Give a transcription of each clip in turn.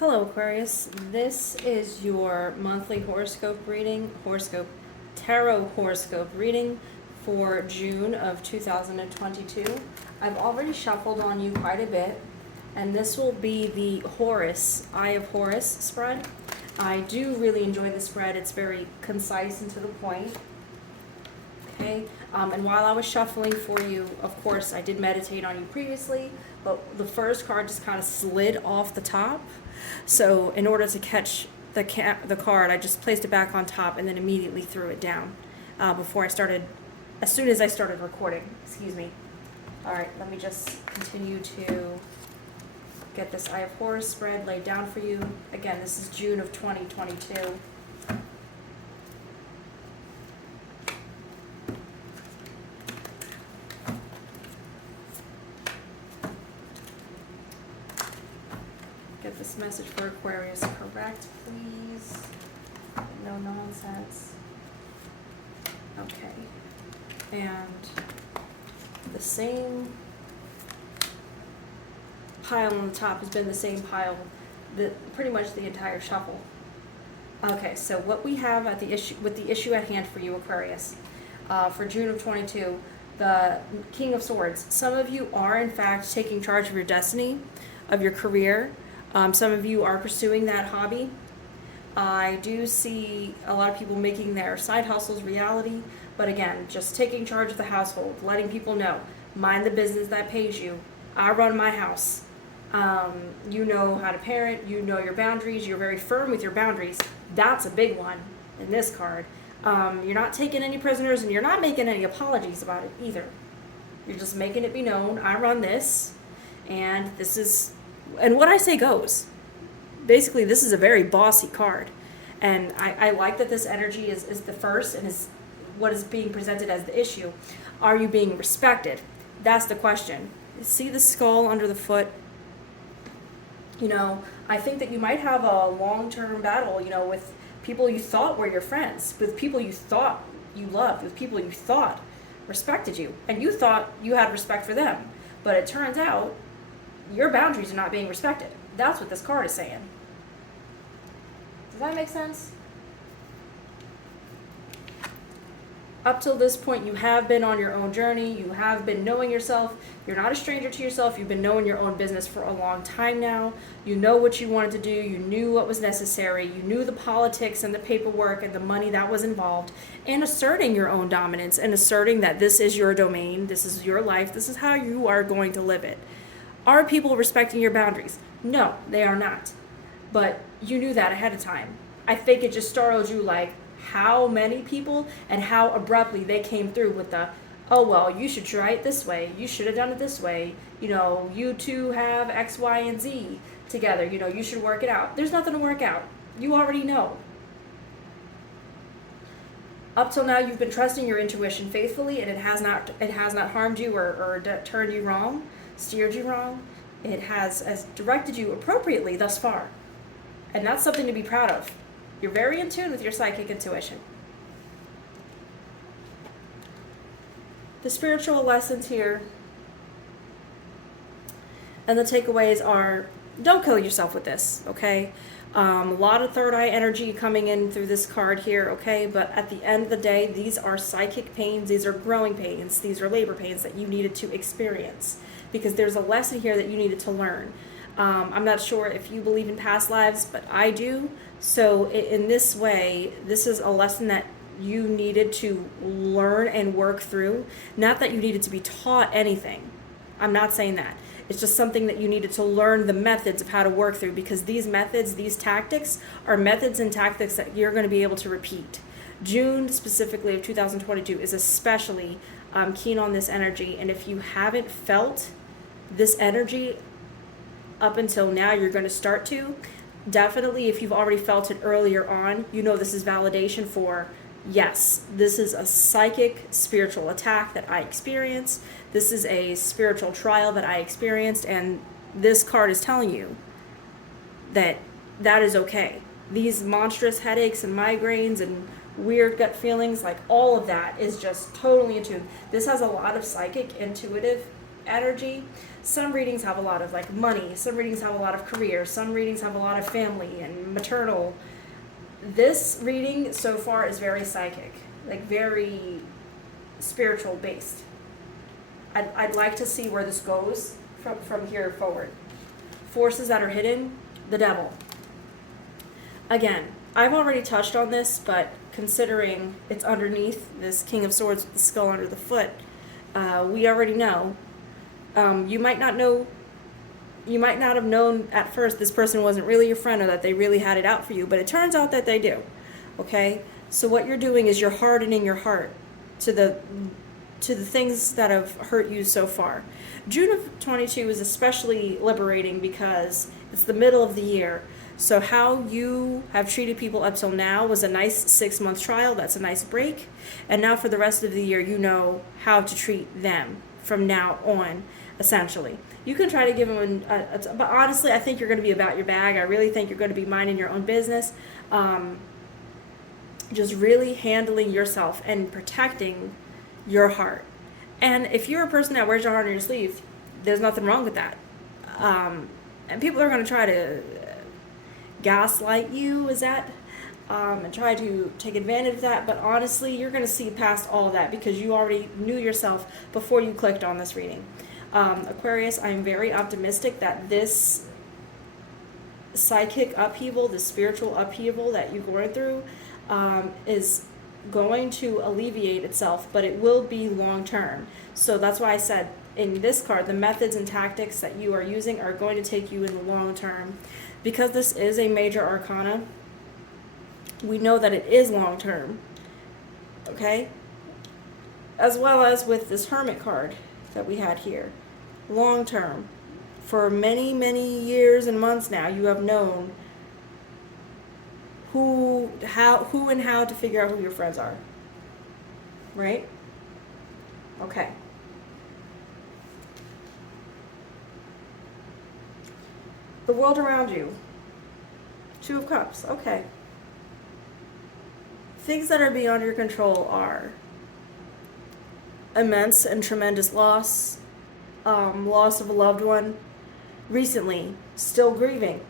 Hello, Aquarius. This is your monthly horoscope reading, tarot horoscope reading for June of 2022. I've already shuffled on you quite a bit, and this will be the Eye of Horus spread. I do really enjoy the spread. It's very concise and to the point. Okay, and while I was shuffling for you, of course, I did meditate on you previously, but the first card just kind of slid off the top. So in order to catch the card, I just placed it back on top and then immediately threw it down as soon as I started recording. Excuse me. All right, let me just continue to get this Eye of Horus spread laid down for you. Again, this is June of 2022. Get this message for Aquarius correct, please. No nonsense. Okay. And the same pile on the top has been the same pile pretty much the entire shuffle. Okay, so what we have at the issue at hand for you, Aquarius, for June of 22, the King of Swords. Some of you are in fact taking charge of your destiny, of your career. Some of you are pursuing that hobby. I do see a lot of people making their side hustles reality, but again, just taking charge of the household, letting people know, mind the business that pays you. I run my house. You know how to parent, you know your boundaries, you're very firm with your boundaries. That's a big one in this card. You're not taking any prisoners and you're not making any apologies about it either. You're just making it be known, I run this, and what I say goes. Basically, this is a very bossy card. And I like that this energy is the first and is what is being presented as the issue. Are you being respected? That's the question. See the skull under the foot? I think that you might have a long-term battle, with people you thought were your friends, with people you thought you loved, with people you thought respected you. And you thought you had respect for them. But it turns out your boundaries are not being respected. That's what this card is saying. Does that make sense? Up till this point, you have been on your own journey. You have been knowing yourself. You're not a stranger to yourself. You've been knowing your own business for a long time now. You know what you wanted to do. You knew what was necessary. You knew the politics and the paperwork and the money that was involved, and asserting your own dominance and asserting that this is your domain, this is your life, this is how you are going to live it. Are people respecting your boundaries? No, they are not. But you knew that ahead of time. I think it just startled you like how many people and how abruptly they came through with the, oh, well, you should try it this way. You should have done it this way. You two have X, Y, and Z together. You should work it out. There's nothing to work out. You already know. Up till now, you've been trusting your intuition faithfully, and it has not harmed you or turned you wrong, steered you wrong. It has directed you appropriately thus far. And that's something to be proud of. You're very in tune with your psychic intuition. The spiritual lessons here and the takeaways are, don't kill yourself with this, okay? A lot of third eye energy coming in through this card here, okay? But at the end of the day, these are psychic pains, these are growing pains, these are labor pains that you needed to experience because there's a lesson here that you needed to learn. I'm not sure if you believe in past lives, but I do. So in this way, this is a lesson that you needed to learn and work through. Not that you needed to be taught anything. I'm not saying that. It's just something that you needed to learn the methods of how to work through, because these methods, these tactics are methods and tactics that you're going to be able to repeat. June specifically of 2022 is especially keen on this energy. And if you haven't felt this energy up until now, you're going to start to. Definitely, if you've already felt it earlier on, this is validation for, yes, this is a psychic spiritual attack that I experienced. This is a spiritual trial that I experienced, and this card is telling you that that is okay. These monstrous headaches and migraines and weird gut feelings, like all of that is just totally in tune. This has a lot of psychic, intuitive energy. Some readings have a lot of like money, some readings have a lot of career, some readings have a lot of family and maternal. This reading so far is very psychic, like very spiritual based. I'd like to see where this goes from here forward. Forces that are hidden, the devil. Again, I've already touched on this, but considering it's underneath this King of Swords with the skull under the foot, we already know. You might not have known at first this person wasn't really your friend or that they really had it out for you, but it turns out that they do. Okay? So what you're doing is you're hardening your heart to the things that have hurt you so far. June of 22 is especially liberating because it's the middle of the year. So how you have treated people up till now was a nice 6-month trial. That's a nice break. And now for the rest of the year, you know how to treat them from now on, essentially. You can try to give them but honestly, I think you're going to be about your bag. I really think you're going to be minding your own business. Just really handling yourself and protecting your heart. And if you're a person that wears your heart on your sleeve, there's nothing wrong with that. And people are going to try to gaslight you, and try to take advantage of that. But honestly, you're going to see past all of that because you already knew yourself before you clicked on this reading. Aquarius, I'm very optimistic that this psychic upheaval, the spiritual upheaval that you're going through, is going to alleviate itself, but it will be long term. So that's why I said in this card, the methods and tactics that you are using are going to take you in the long term. Because this is a major arcana, we know that it is long term. Okay? As well as with this Hermit card that we had here. Long term. For many, many years and months now, you have known who and how to figure out who your friends are. Right? Okay. The world around you. 2 of Cups. Okay. Things that are beyond your control are immense and tremendous loss, loss of a loved one, recently, still grieving,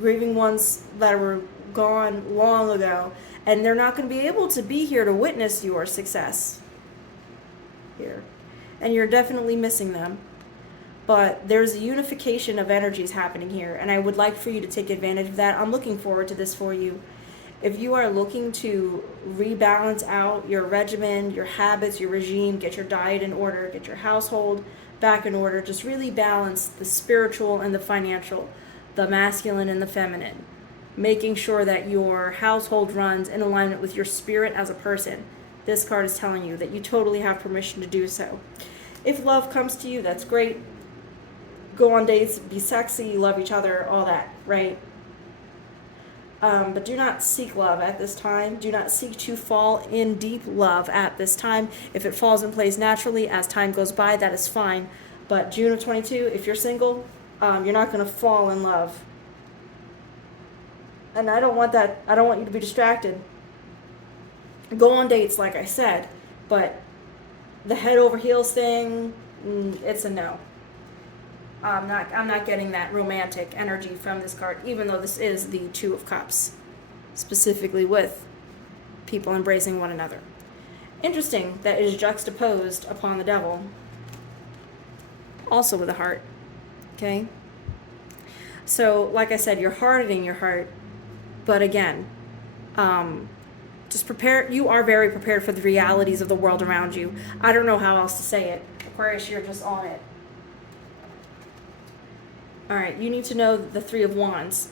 grieving ones that were gone long ago, and they're not going to be able to be here to witness your success here, and you're definitely missing them. But there's a unification of energies happening here, and I would like for you to take advantage of that. I'm looking forward to this for you. If you are looking to rebalance out your regimen, your habits, your regime, get your diet in order, get your household back in order, just really balance the spiritual and the financial, the masculine and the feminine, making sure that your household runs in alignment with your spirit as a person. This card is telling you that you totally have permission to do so. If love comes to you, that's great. Go on dates, be sexy, love each other, all that, right? But do not seek love at this time. Do not seek to fall in deep love at this time. If it falls in place naturally as time goes by, that is fine. But June of 22, if you're single, you're not going to fall in love. And I don't want that. I don't want you to be distracted. Go on dates, like I said, but the head over heels thing, it's a no. I'm not getting that romantic energy from this card, even though this is the 2 of Cups, specifically with people embracing one another. Interesting that it is juxtaposed upon the devil, also with a heart. Okay? So, like I said, you're hardening your heart, but again, just prepare. You are very prepared for the realities of the world around you. I don't know how else to say it. Aquarius, you're just on it. All right, you need to know the 3 of Wands.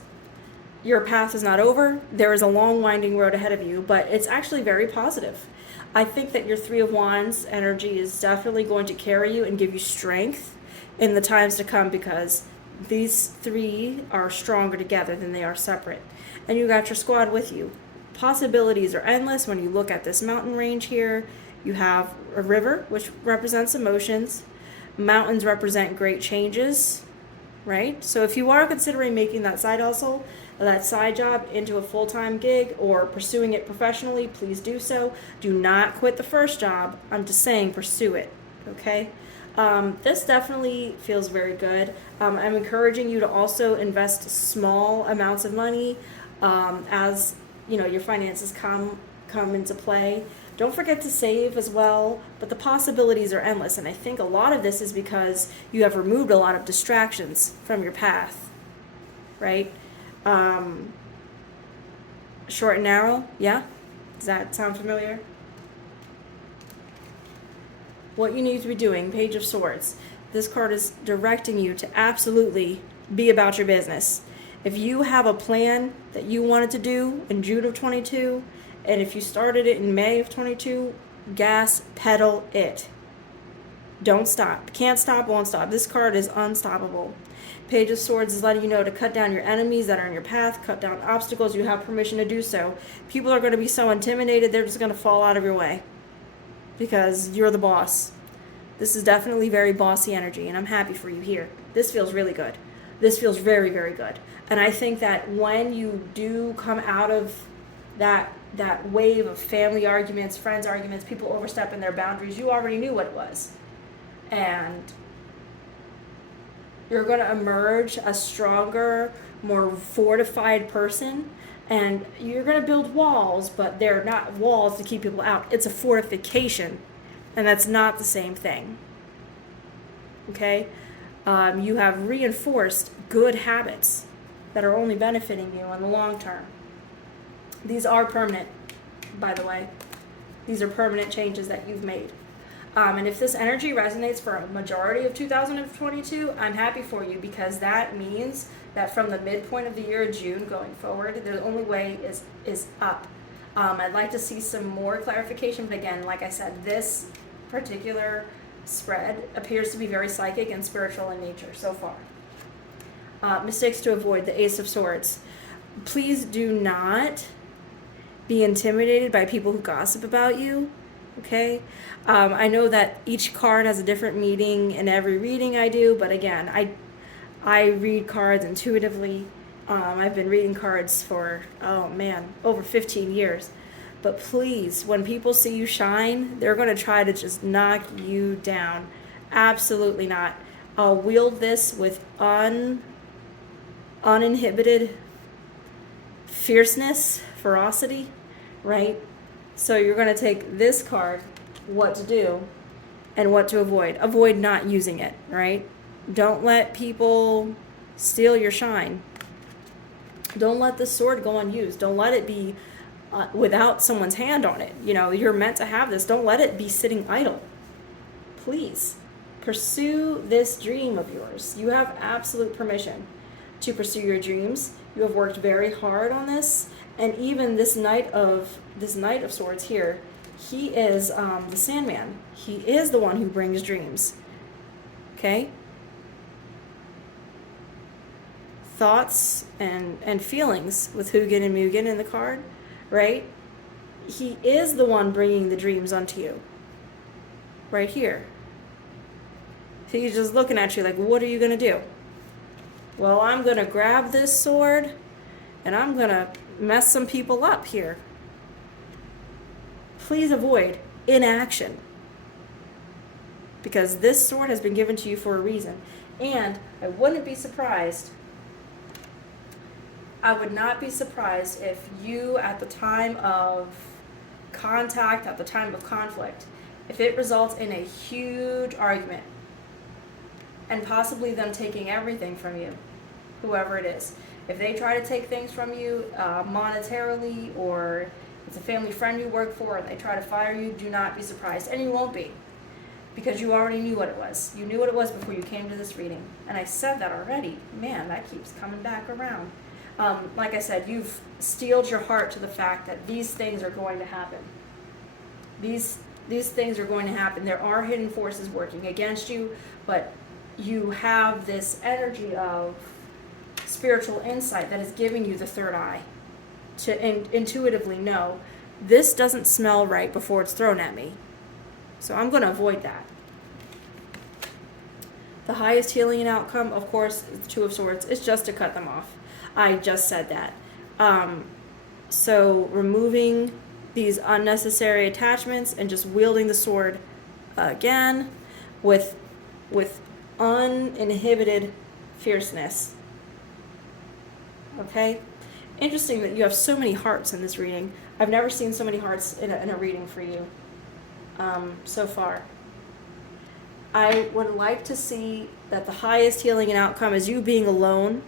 Your path is not over. There is a long, winding road ahead of you, but it's actually very positive. I think that your 3 of Wands energy is definitely going to carry you and give you strength in the times to come, because these 3 are stronger together than they are separate. And you got your squad with you. Possibilities are endless. When you look at this mountain range here, you have a river, which represents emotions. Mountains represent great changes. Right? So if you are considering making that side hustle, that side job into a full-time gig or pursuing it professionally, please do so. Do not quit the first job. I'm just saying pursue it. okay? This definitely feels very good. I'm encouraging you to also invest small amounts of money as you know your finances come into play. Don't forget to save as well, but the possibilities are endless, and I think a lot of this is because you have removed a lot of distractions from your path, right? Um, Short and narrow, yeah? Does that sound familiar? What you need to be doing, Page of Swords. This card is directing you to absolutely be about your business. If you have a plan that you wanted to do in June of 22, and if you started it in May of 22, gas pedal it. Don't stop. Can't stop, won't stop. This card is unstoppable. Page of Swords is letting you know to cut down your enemies that are in your path, cut down obstacles. You have permission to do so. People are going to be so intimidated, they're just going to fall out of your way because you're the boss. This is definitely very bossy energy, and I'm happy for you here. This feels really good. This feels very, very good. And I think that when you do come out of that wave of family arguments, friends arguments, people overstepping their boundaries, you already knew what it was. And you're going to emerge a stronger, more fortified person. And you're going to build walls, but they're not walls to keep people out. It's a fortification. And that's not the same thing. Okay? You have reinforced good habits that are only benefiting you in the long term. These are permanent, by the way. These are permanent changes that you've made. And if this energy resonates for a majority of 2022, I'm happy for you, because that means that from the midpoint of the year, June, going forward, the only way is up. I'd like to see some more clarification, but again, like I said, this particular spread appears to be very psychic and spiritual in nature so far. Mistakes to avoid, the Ace of Swords. Please do not be intimidated by people who gossip about you, okay? I know that each card has a different meaning in every reading I do, but again, I read cards intuitively. I've been reading cards for, over 15 years. But please, when people see you shine, they're going to try to just knock you down. Absolutely not. Wield this with uninhibited fierceness, ferocity, right? So you're going to take this card, what to do and what to avoid. Avoid not using it, right? Don't let people steal your shine. Don't let the sword go unused. Don't let it be without someone's hand on it. You know, you're meant to have this. Don't let it be sitting idle. Please pursue this dream of yours. You have absolute permission to pursue your dreams. You have worked very hard on this, and even this Knight of Swords here, he is the Sandman. He is the one who brings dreams. Okay? Thoughts and feelings with Hugin and Mugen in the card, right? He is the one bringing the dreams onto you. Right here. So he's just looking at you like, what are you going to do? Well, I'm going to grab this sword and I'm going to mess some people up here. Please avoid inaction, because this sword has been given to you for a reason. And I wouldn't be surprised, I would not be surprised if you, at the time of contact, at the time of conflict, if it results in a huge argument and possibly them taking everything from you, whoever it is. If they try to take things from you monetarily, or it's a family friend you work for and they try to fire you, do not be surprised. And you won't be, because you already knew what it was. You knew what it was before you came to this reading. And I said that already. Man, that keeps coming back around. Like I said, you've steeled your heart to the fact that these things are going to happen. These things are going to happen. There are hidden forces working against you, but you have this energy of spiritual insight that is giving you the third eye to intuitively know this doesn't smell right before it's thrown at me. So I'm going to avoid that. The highest healing outcome, of course, is the Two of Swords. It's just to cut them off. I just said that. So removing these unnecessary attachments and just wielding the sword again. with uninhibited fierceness. Okay? Interesting that you have so many hearts in this reading. I've never seen so many hearts in a reading for you so far. I would like to see that the highest healing and outcome is you being alone,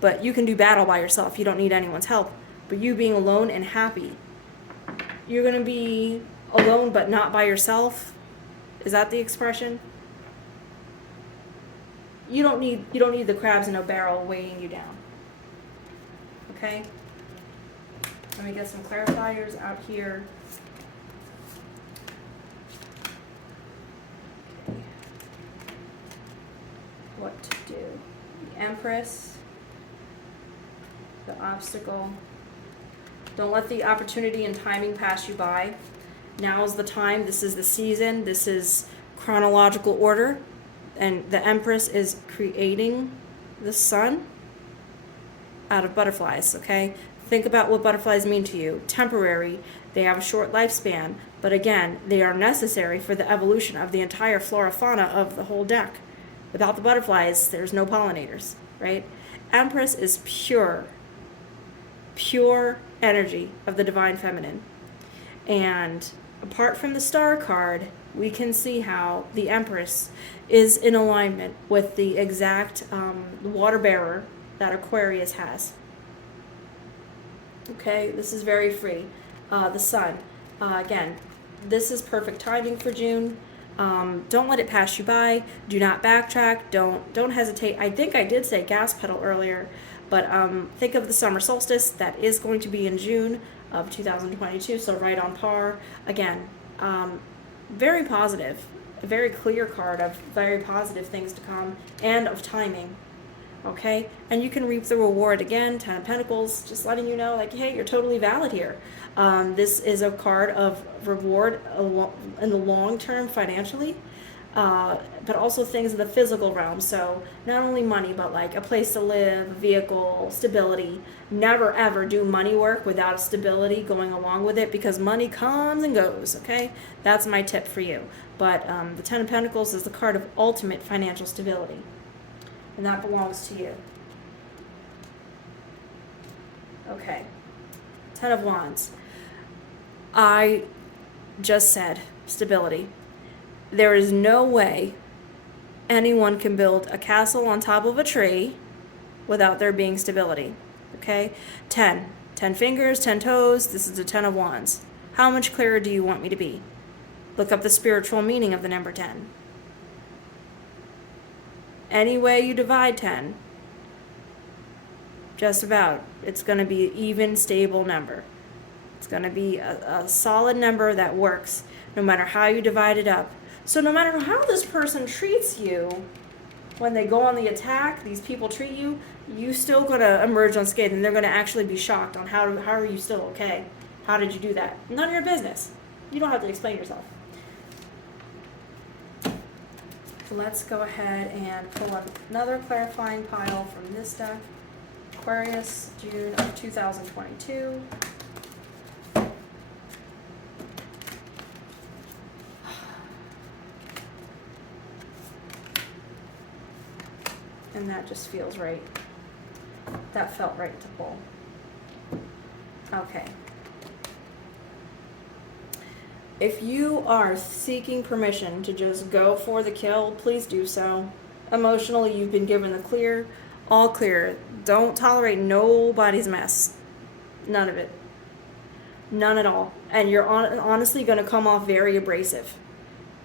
but you can do battle by yourself. You don't need anyone's help. But you being alone and happy. You're going to be alone but not by yourself. Is that the expression? You don't need the crabs in a barrel weighing you down. Okay? Let me get some clarifiers out here. Okay. What to do? The Empress. The obstacle. Don't let the opportunity and timing pass you by. Now is the time. This is the season. This is chronological order. And the Empress is creating the sun out of butterflies, okay? Think about what butterflies mean to you. Temporary. They have a short lifespan. But again, they are necessary for the evolution of the entire flora fauna of the whole deck. Without the butterflies, there's no pollinators, right? Empress is pure energy of the divine feminine. And apart from the star card, we can see how the Empress is in alignment with the exact water bearer that Aquarius has. Okay, this is very free. The sun. Again, this is perfect timing for June. Don't let it pass you by. Do not backtrack. Don't hesitate. I think I did say gas pedal earlier, but think of the summer solstice. That is going to be in June of 2022, so right on par. Again, very positive. A very clear card of very positive things to come and of timing. Okay? And you can reap the reward again. 10 of Pentacles, just letting you know, like, hey, you're totally valid here. This is a card of reward in the long term financially, but also things in the physical realm. So not only money, but like a place to live, a vehicle, stability. Never ever do money work without stability going along with it, because money comes and goes, okay? That's my tip for you. But the 10 of Pentacles is the card of ultimate financial stability, and that belongs to you. Okay. 10 of Wands. I just said stability. There is no way anyone can build a castle on top of a tree without there being stability. Okay? 10 fingers, 10 toes. This is the 10 of Wands. How much clearer do you want me to be? Look up the spiritual meaning of the number 10. Any way you divide 10, just about, it's going to be an even, stable number. It's going to be a solid number that works no matter how you divide it up. So no matter how this person treats you, when they go on the attack, these people treat you, you still going to emerge unscathed, and they're going to actually be shocked on how are you still okay? How did you do that? None of your business. You don't have to explain yourself. So let's go ahead and pull up another clarifying pile from this deck. Aquarius, June of 2022. And that just feels right. That felt right to pull. Okay. If you are seeking permission to just go for the kill, please do so. Emotionally, you've been given the clear, all clear. Don't tolerate nobody's mess. None of it. None at all. And you're honestly going to come off very abrasive.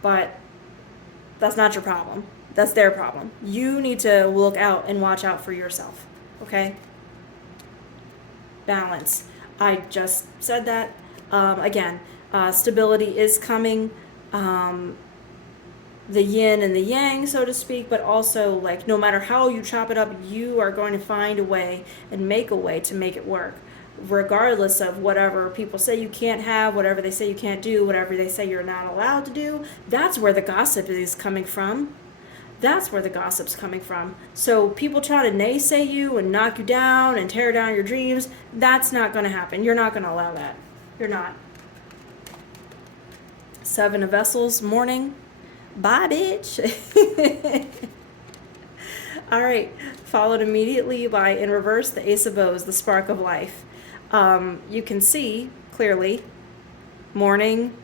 But that's not your problem. That's their problem. You need to look out and watch out for yourself. Okay? Balance. I just said that. Again, stability is coming. The yin and the yang, so to speak, but also, like, no matter how you chop it up, you are going to find a way and make a way to make it work, regardless of whatever people say you can't have, whatever they say you can't do, whatever they say you're not allowed to do. That's where the gossip is coming from. That's where the gossip's coming from. So people try to naysay you and knock you down and tear down your dreams. That's not going to happen. You're not going to allow that. You're not. 7 of Vessels, morning. Bye, bitch. All right, followed immediately by, in reverse, the Ace of O's, the spark of life. You can see clearly morning,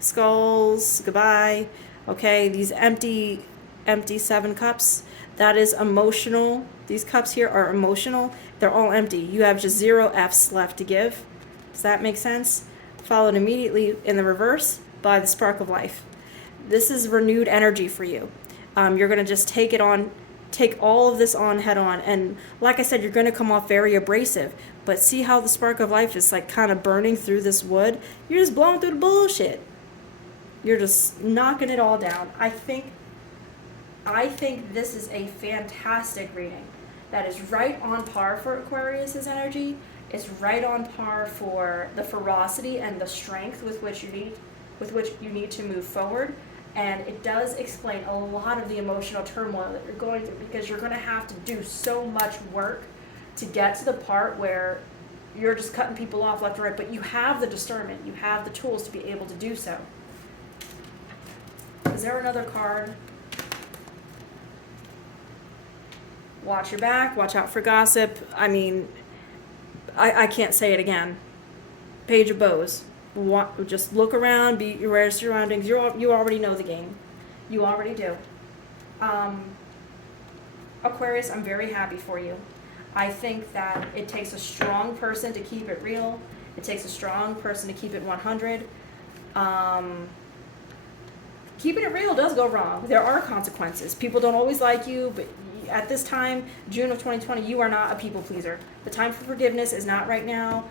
skulls, goodbye. Okay, these empty 7 cups, that is emotional. These cups here are emotional. They're all empty. You have just 0 F's left to give. Does that make sense? Followed immediately in the reverse by the spark of life. This is renewed energy for you. You're going to just take all of this on head on. And like I said, you're going to come off very abrasive. But see how the spark of life is like kind of burning through this wood? You're just blowing through the bullshit. You're just knocking it all down. I think this is a fantastic reading. That is right on par for Aquarius's energy. It's right on par for the ferocity and the strength with which you need to move forward. And it does explain a lot of the emotional turmoil that you're going through, because you're going to have to do so much work to get to the part where you're just cutting people off left or right, but you have the discernment, you have the tools to be able to do so. Is there another card? Watch your back, watch out for gossip. I mean, I can't say it again. Page of Bows. Just look around, be aware of surroundings. You already know the game. You already do. Aquarius, I'm very happy for you. I think that it takes a strong person to keep it real. It takes a strong person to keep it 100. Keeping it real does go wrong. There are consequences. People don't always like you, but at this time, June of 2020, you are not a people pleaser. The time for forgiveness is not right now.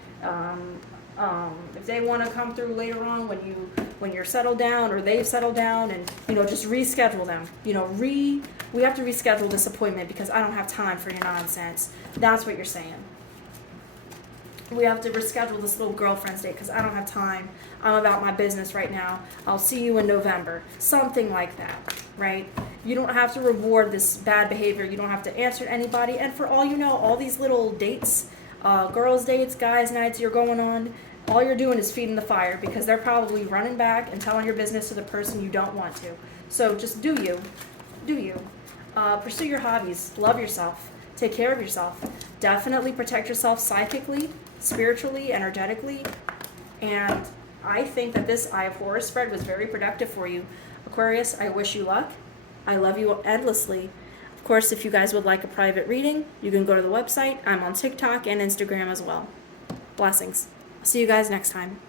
If they want to come through later on when you're settled down, or they've settled down, and just reschedule them. We have to reschedule this appointment because I don't have time for your nonsense. That's what you're saying. We have to reschedule this little girlfriend's date because I don't have time. I'm about my business right now. I'll see you in November. Something like that, right? You don't have to reward this bad behavior. You don't have to answer to anybody. And for all you know, all these little dates, girls' dates, guys' nights you're going on, all you're doing is feeding the fire, because they're probably running back and telling your business to the person you don't want to. So just do you. Pursue your hobbies. Love yourself. Take care of yourself. Definitely protect yourself psychically, spiritually, energetically. And I think that this Eye of Horus spread was very productive for you. Aquarius, I wish you luck. I love you endlessly. Of course, if you guys would like a private reading, you can go to the website. I'm on TikTok and Instagram as well. Blessings. See you guys next time.